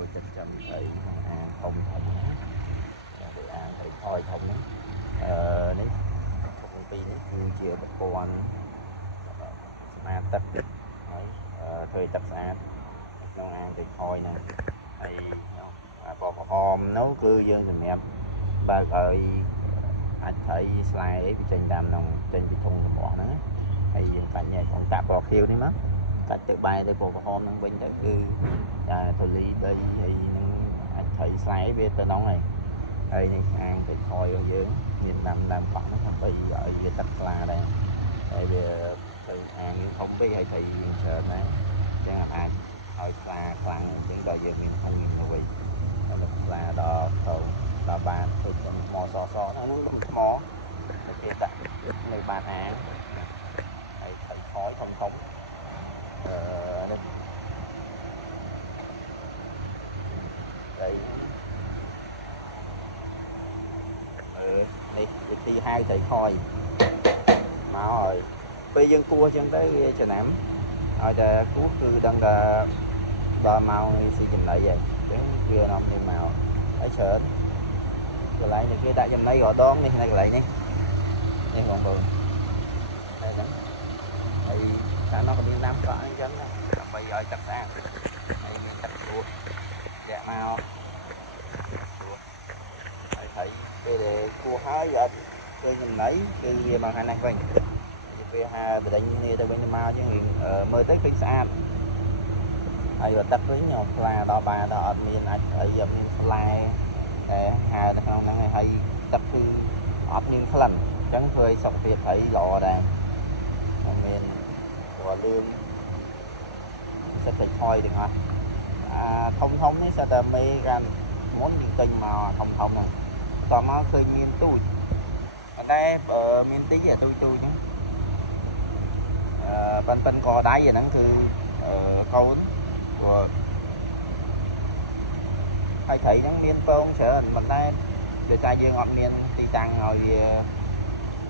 ចូលចិត្តចាំthấyអាធំធំទៅអាត្រីខយធំនេះនេះធំពីរនេះគឺជាប្រព័ន្ធស្មាតទឹកហើយធ្វើទឹកស្អាតក្នុងអាងត្រីខយហ្នឹងហើយអាបបហមនោះគឺយើងសម្រាប់បើកឲ្យអាចត្រីស្លែអីវាចេញតាមក្នុងចេញពីធុងរបស់ហ្នឹងហើយយើងកាច់ញ៉ែក្នុងតាក់ពណ៌ខៀវនេះមកកាច់ទៅបែរទៅបបហមហ្នឹងវិញទៅគឺតែធូលីដីហើយនឹងអាចត្រីស្លែវាទៅក្នុងហើយនេះអាងត្រីខយរបស់យើងមានដើមកោះហ្នឹងដើម្បីឲ្យវាទឹកថ្លាដែរហើយវាទៅអាងយើងធំពេកហើយត្រីយើងច្រើនណាស់អញ្ចឹងអាចឲ្យថ្លាខ្លាំងអញ្ចឹងដល់យើងមានអង្គទៅវិញហើយថ្លាដល់បានទៅថ្មសហ្នឹងថ្មគេដាក់នៅបានអាងហើយត្រីខយធំនេះនេះវិធីហៅត្រីខយមកហើយពេលយើងគោះអញ្ចឹងទៅវាចំណាំឲ្យតែគោះគឺដឹងថាដល់ម៉ោងស៊ីចំណីហើយអញ្ចឹងវានាំនេះមកហើយច្រើនកន្លែងនេះគេដាក់ចំណីរដងនេះនៅកន្លែងនេះបងប្អូនហើយហ្នឹងហើយតែnóក៏មានដាំកក់អញ្ចឹងដើម្បីឲ្យទឹកស្អាតហើយមានទឹកស្រួតលាក់មកហើយពេលដែលគោះហើយអត់ឃើញចំណីគឺវាមកខាងនេះវិញវាហាបដិញនេះទៅវិញទៅមកអញ្ចឹងមើលទៅឃើញស្អាតហើយទឹកវិញថ្លាដល់បានដល់អត់មានអាចអីអត់មានស្លែតែហានៅក្នុងហ្នឹងហើយទឹកគឺអត់មានក្លិនអញ្ចឹងធ្វើឲ្យសុខភាពត្រីល្អដែរមិនមានព្រោះលឿងសិតតែខយទាំងអស់ធំនេះសិតតែមេកាន់មុនយើងទិញមកធំហ្នឹងតមកឃើញមានទូចតែមានទីទូចហ្នឹងប៉ិនកដៃអាហ្នឹងគឺកូនព្រោះហើយត្រីហ្នឹងមានពងច្រើនប៉ុន្តែដោយសារយើងអត់មានទីតាំងឲ្យវា